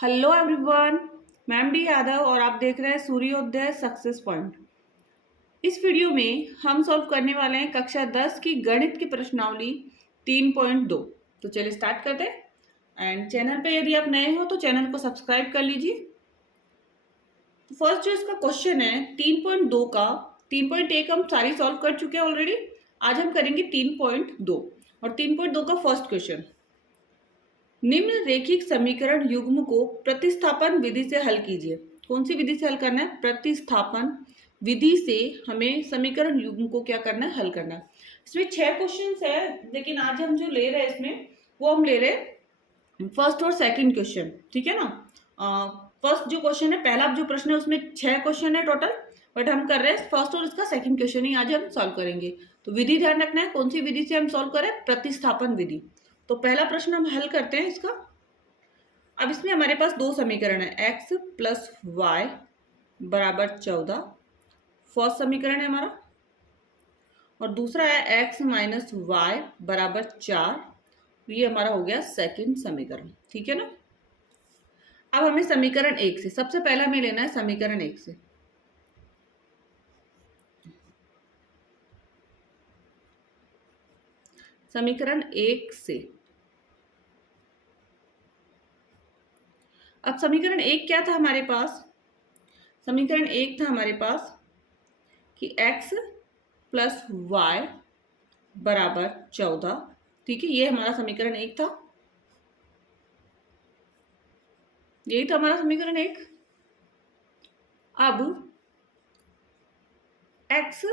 Hello everyone, मैं MD Yadav और आप देख रहे हैं सूर्योदय सक्सेस पॉइंट। इस वीडियो में हम सॉल्व करने वाले हैं कक्षा 10 की गणित की प्रश्नावली 3.2। तो चलिए स्टार्ट करते हैं। एंड चैनल पे यदि आप नए हो तो चैनल को सब्सक्राइब कर लीजिए। तो फर्स्ट जो इसका क्वेश्चन है 3.2 का, 3.1 हम सारी सॉल्व कर चुके हैं ऑलरेडी। आज हम करेंगे 3.2 और 3.2 का फर्स्ट क्वेश्चन। निम्न रेखिक समीकरण युग्म को प्रतिस्थापन विधि से हल कीजिए। कौन सी विधि से हल करना है? प्रतिस्थापन विधि से हमें समीकरण युग्म को क्या करना है? हल करना है। इसमें 6 क्वेश्चंस है, लेकिन आज हम जो ले रहे हैं इसमें वो हम ले रहे हैं फर्स्ट और सेकंड क्वेश्चन। ठीक है ना? फर्स्ट जो क्वेश्चन है, पहला जो प्रश्न है उसमें 6 क्वेश्चन है टोटल, बट हम कर रहे हैं फर्स्ट और इसका सेकंड क्वेश्चन ही आज हम सॉल्व करेंगे। तो विधि ध्यान रखना है, कौन सी विधि से हम सॉल्व करें? प्रतिस्थापन विधि। तो पहला प्रश्न हम हल करते हैं इसका। अब इसमें हमारे पास दो समीकरण है, x प्लस वाई बराबर 14, फर्स्ट समीकरण है हमारा, और दूसरा है x माइनस वाई बराबर 4, ये हमारा हो गया सेकंड समीकरण। ठीक है ना? अब हमें समीकरण एक से, सबसे पहला हमें लेना है समीकरण एक से। समीकरण एक से, अब समीकरण एक क्या था हमारे पास? समीकरण एक था हमारे पास कि x प्लस वाई बराबर 14। ठीक है, ये हमारा समीकरण एक था, यही था हमारा समीकरण एक। अब x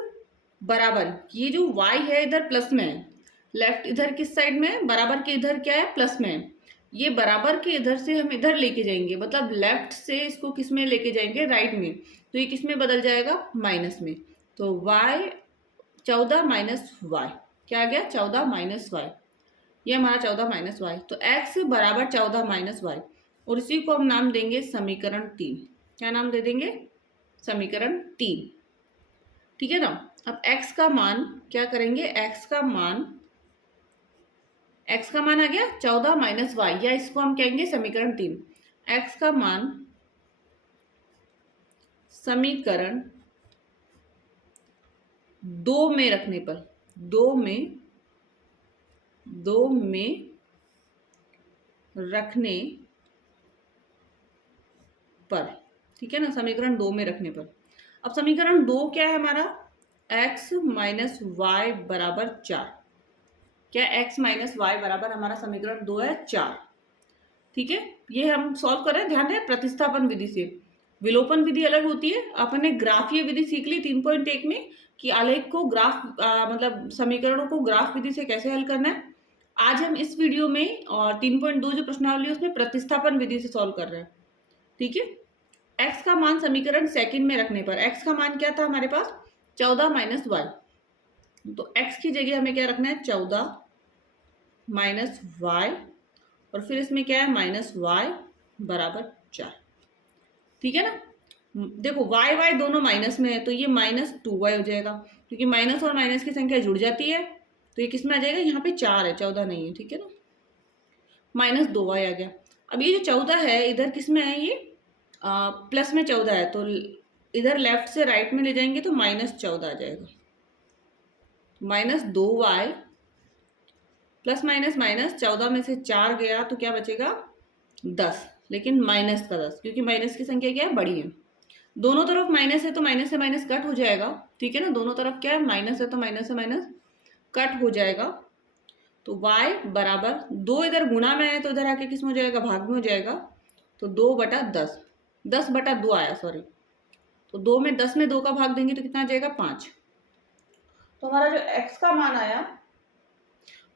बराबर, ये जो y है इधर प्लस में है, लेफ्ट इधर किस साइड में है? बराबर के इधर क्या है? प्लस में है। ये बराबर के इधर से हम इधर लेके जाएंगे, मतलब लेफ्ट से इसको किस में लेके जाएंगे? राइट में। तो ये किस में बदल जाएगा? माइनस में। तो y 14 माइनस वाई, क्या आ गया? 14 माइनस वाई, ये हमारा 14 माइनस वाई। तो x बराबर 14 माइनस वाई, और इसी को हम नाम देंगे समीकरण 3। क्या नाम दे देंगे? समीकरण 3। ठीक है ना? अब x का मान क्या करेंगे? x का मान आ गया 14 माइनस वाई, या इसको हम कहेंगे समीकरण 3। x का मान समीकरण 2 में रखने पर, दो में रखने पर, ठीक है ना? समीकरण 2 में रखने पर। अब समीकरण 2 क्या है हमारा? x माइनस वाई बराबर 4। क्या x माइनस वाई बराबर हमारा समीकरण 2 है 4। ठीक है, ये हम सॉल्व कर रहे हैं, ध्यान दें, प्रतिस्थापन विधि से। विलोपन विधि अलग होती है, आपने ग्राफीय विधि सीख ली 3.1 में कि आलेख को ग्राफ मतलब समीकरणों को ग्राफ विधि से कैसे हल करना है। आज हम इस वीडियो में और 3.2 जो प्रश्नावली है उसमें प्रतिस्थापन विधि से सॉल्व कर रहे हैं। ठीक है, x का मान समीकरण सेकंड में रखने पर, x का मान क्या था हमारे पास? 14 माइनस वाई। तो x की जगह हमें क्या रखना है? 14 माइनस वाई, और फिर इसमें क्या है? माइनस वाई बराबर 4। ठीक है ना? देखो वाई वाई दोनों माइनस में है, तो ये माइनस 2y हो जाएगा, क्योंकि माइनस और माइनस की संख्या जुड़ जाती है। तो ये किस में आ जाएगा? यहाँ पे 4 है, 14 नहीं है। ठीक है ना? माइनस 2y आ गया। अब ये जो 14 है इधर किस में है? ये प्लस में 14 है, तो इधर लेफ्ट से राइट में ले जाएंगे तो माइनस 14 आ जाएगा। Minus 2y plus minus minus, 14 में से 4 गया तो क्या बचेगा? 10, लेकिन माइनस का 10, क्योंकि माइनस की संख्या क्या है? बड़ी है। दोनों तरफ माइनस है तो माइनस से माइनस कट हो जाएगा। ठीक है ना? दोनों तरफ क्या है? माइनस है तो माइनस से माइनस कट हो जाएगा। तो y बराबर 2 इधर गुणा में है तो इधर आके किस में हो जाएगा? भाग में हो जाएगा। तो 2/10, 10/2 आया, सॉरी। तो 2 में 10 में 2 का भाग देंगे तो कितना आ जाएगा? 5। तो हमारा जो x का मान आया,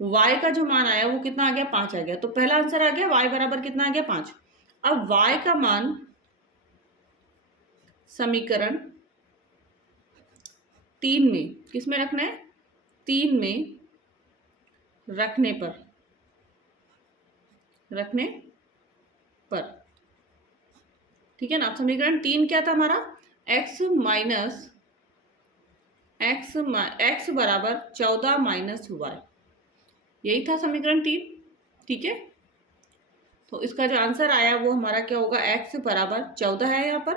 y का जो मान आया वो कितना आ गया? 5 आ गया। तो पहला आंसर आ गया, y बराबर कितना आ गया? 5। अब y का मान समीकरण 3 में किस में रखना है? 3 में रखने पर। ठीक है ना? अब समीकरण 3 क्या था हमारा? x माइनस x बराबर 14 माइनस वाई, यही था समीकरण 3। ठीक है, तो इसका जो आंसर आया वो हमारा क्या होगा, x बराबर 14 है यहाँ पर,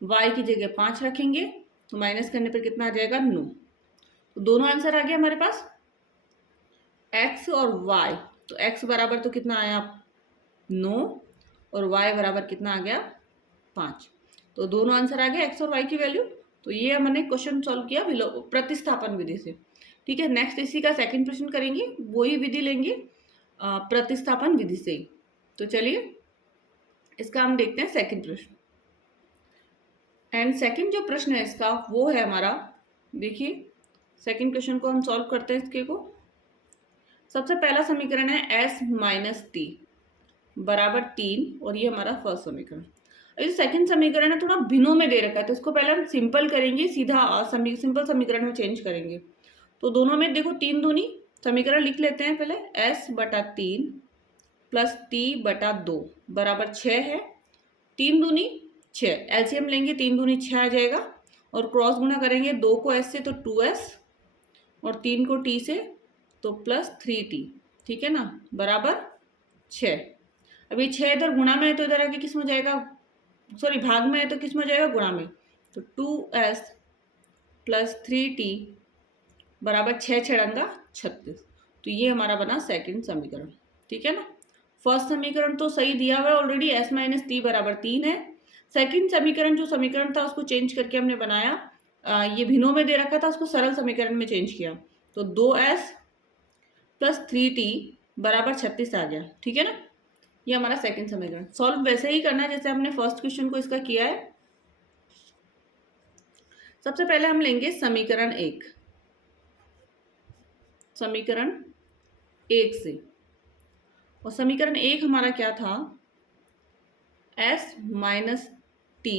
y की जगह 5 रखेंगे तो माइनस करने पर कितना आ जाएगा 9। तो दोनों आंसर आ गया हमारे पास, x और y। तो x बराबर तो कितना आया 9 और y बराबर कितना आ गया 5। तो दोनों आंसर आ गया x और y की वैल्यू। तो ये हमने क्वेश्चन सॉल्व किया प्रतिस्थापन विधि से। ठीक है, नेक्स्ट इसी का सेकंड प्रश्न करेंगे, वही विधि लेंगे प्रतिस्थापन विधि से ही। तो चलिए इसका हम देखते हैं सेकंड प्रश्न। एंड सेकंड जो प्रश्न है इसका वो है हमारा, देखिए सेकंड क्वेश्चन को हम सॉल्व करते हैं इसके को। सबसे पहला समीकरण है s माइनस टी बराबर 3 और ये हमारा फर्स्ट समीकरण। ये सेकंड समीकरण है थोड़ा भिन्नों में दे रखा है, तो इसको पहले हम सिंपल करेंगे, सीधा सिंपल समीकरण में चेंज करेंगे। तो दोनों में देखो 3 दूनी, समीकरण लिख लेते हैं पहले, s बटा 3 प्लस t बटा 2 बराबर 6 है। 3 दूनी 6, एलसीएम लेंगे 3 दूनी 6 आ जाएगा, और क्रॉस गुणा करेंगे 2 को s से तो 2s और 3 को t से तो प्लस 3t। ठीक है ना, बराबर 6। अभी 6 इधर गुणा में है तो इधर आके किस में हो जाएगा, सॉरी भाग में है तो किस में हो जाएगा, गुणा में। तो 2s प्लस 3t बराबर 6 छड़ंगा 36। तो ये हमारा बना सेकंड समीकरण। ठीक है ना, फर्स्ट समीकरण तो सही दिया हुआ है ऑलरेडी, s माइनस टी बराबर 3 है। सेकंड समीकरण जो समीकरण था उसको चेंज करके हमने बनाया, ये भिन्नों में दे रखा था उसको सरल समीकरण में चेंज किया, तो 2s प्लस 3t बराबर 36 आ गया। ठीक है ना, ये हमारा सेकंड समीकरण। सॉल्व वैसे ही करना है जैसे हमने फर्स्ट क्वेश्चन को इसका किया है। सबसे पहले हम लेंगे समीकरण 1, समीकरण 1 से, और समीकरण 1 हमारा क्या था, s माइनस टी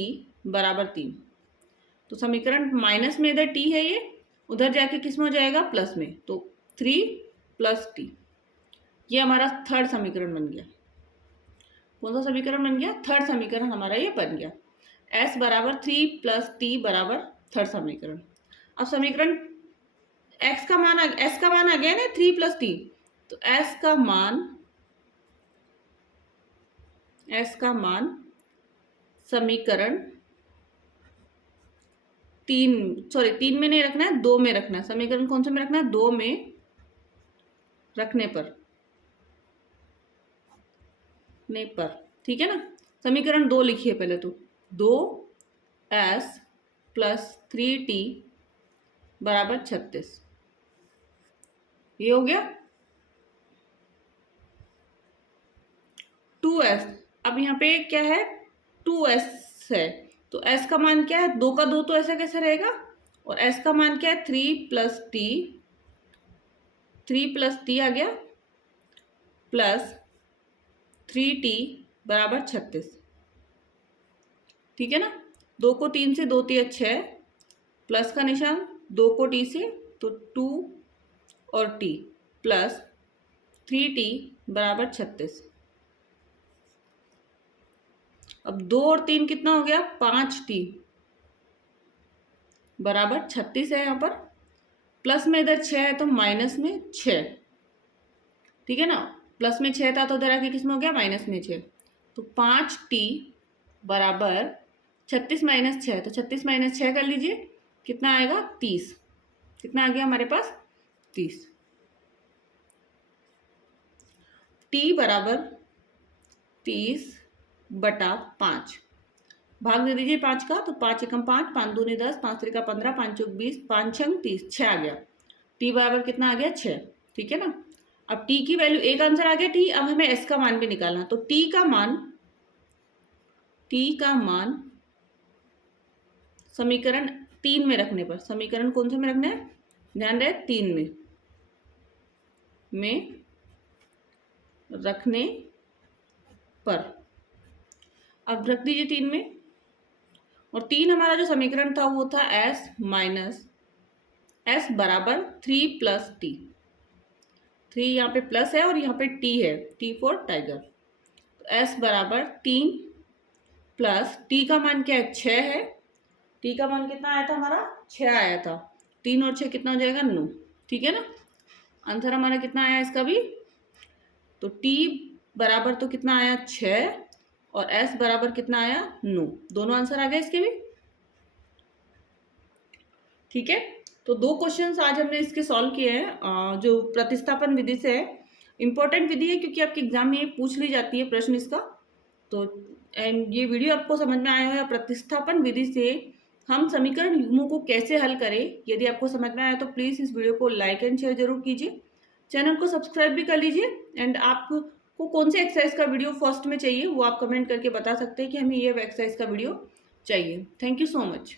बराबर 3। तो समीकरण माइनस में इधर t है, ये उधर जाके किस में हो जाएगा, प्लस में, तो 3 प्लस टी। ये हमारा थर्ड समीकरण बन गया। कौन सा समीकरण बन गया, थर्ड समीकरण हमारा ये बन गया। s बराबर 3 प्लस टी बराबर थर्ड समीकरण। अब समीकरण s का मान आ गया ना 3 प्लस टी, तो s का मान समीकरण 3 में नहीं रखना है, 2 में रखना है। समीकरण कौन से में रखना है, 2 में रखने पर, ठीक है ना। समीकरण 2 लिखिए पहले, तो 2s प्लस 3t बराबर 36, ये हो गया। 2s, अब यहाँ पे क्या है, 2s है, तो s का मान क्या है, 2 का 2 तो ऐसा कैसे रहेगा, और s का मान क्या है 3 प्लस टी आ गया, प्लस 3t बराबर 36। ठीक है ना, 2 को 3 से 2 तिया 6, प्लस का निशान, 2 को t से तो 2 और t प्लस 3t बराबर 36। अब 2 और 3 कितना हो गया, 5t बराबर 36 है। यहाँ पर प्लस में इधर 6 है तो माइनस में 6। ठीक है ना, प्लस में 6 था तो इधर आके किसमें हो गया, माइनस में 6। तो 5t बराबर 36 माइनस 6, तो 36 माइनस 6 कर लीजिए, कितना आएगा 30। कितना आ गया हमारे पास 30। t बराबर 30 बटा 5, भाग दे दीजिए 5 का, तो 5 एकम 5, 5 दूनी 10, 5 त्रिका 15, 5 चौक 20, 5 छंग 30, 6 आ गया। t बराबर कितना आ गया 6। ठीक है ना, अब t की वैल्यू, एक आंसर आ गया t, अब हमें s का मान भी निकालना, तो t का मान समीकरण 3 में रखने पर, समीकरण कौन से में रखना है, ध्यान रहे 3 में रखने पर, अब रख दीजिए 3 में, और 3 हमारा जो समीकरण था वो था s बराबर 3 प्लस टी। 3 यहाँ पे प्लस है और यहाँ पे t है, t फॉर टाइगर। तो s बराबर 3 प्लस t का मान क्या है, 6 है। t का मान कितना आया था हमारा, 6 आया था। 3 और 6 कितना हो जाएगा, 9। ठीक है ना, आंसर हमारा कितना आया इसका भी, तो t बराबर तो कितना आया 6 और s बराबर कितना आया 9। दोनों आंसर आ गए इसके भी। ठीक है, तो 2 क्वेश्चंस आज हमने इसके सॉल्व किए हैं जो प्रतिस्थापन विधि से है। इंपॉर्टेंट विधि है क्योंकि आपके एग्जाम में ये पूछ ली जाती है प्रश्न इसका। तो एंड ये वीडियो आपको समझ में आया हो या प्रतिस्थापन विधि से हम समीकरण युग्मों को कैसे हल करें, यदि आपको समझ में आया तो प्लीज़ इस वीडियो को लाइक एंड शेयर जरूर कीजिए। चैनल को सब्सक्राइब भी कर लीजिए एंड आपको कौन से एक्सरसाइज का वीडियो फर्स्ट में चाहिए वो आप कमेंट करके बता सकते हैं कि हमें ये एक्सरसाइज का वीडियो चाहिए। Thank you so much.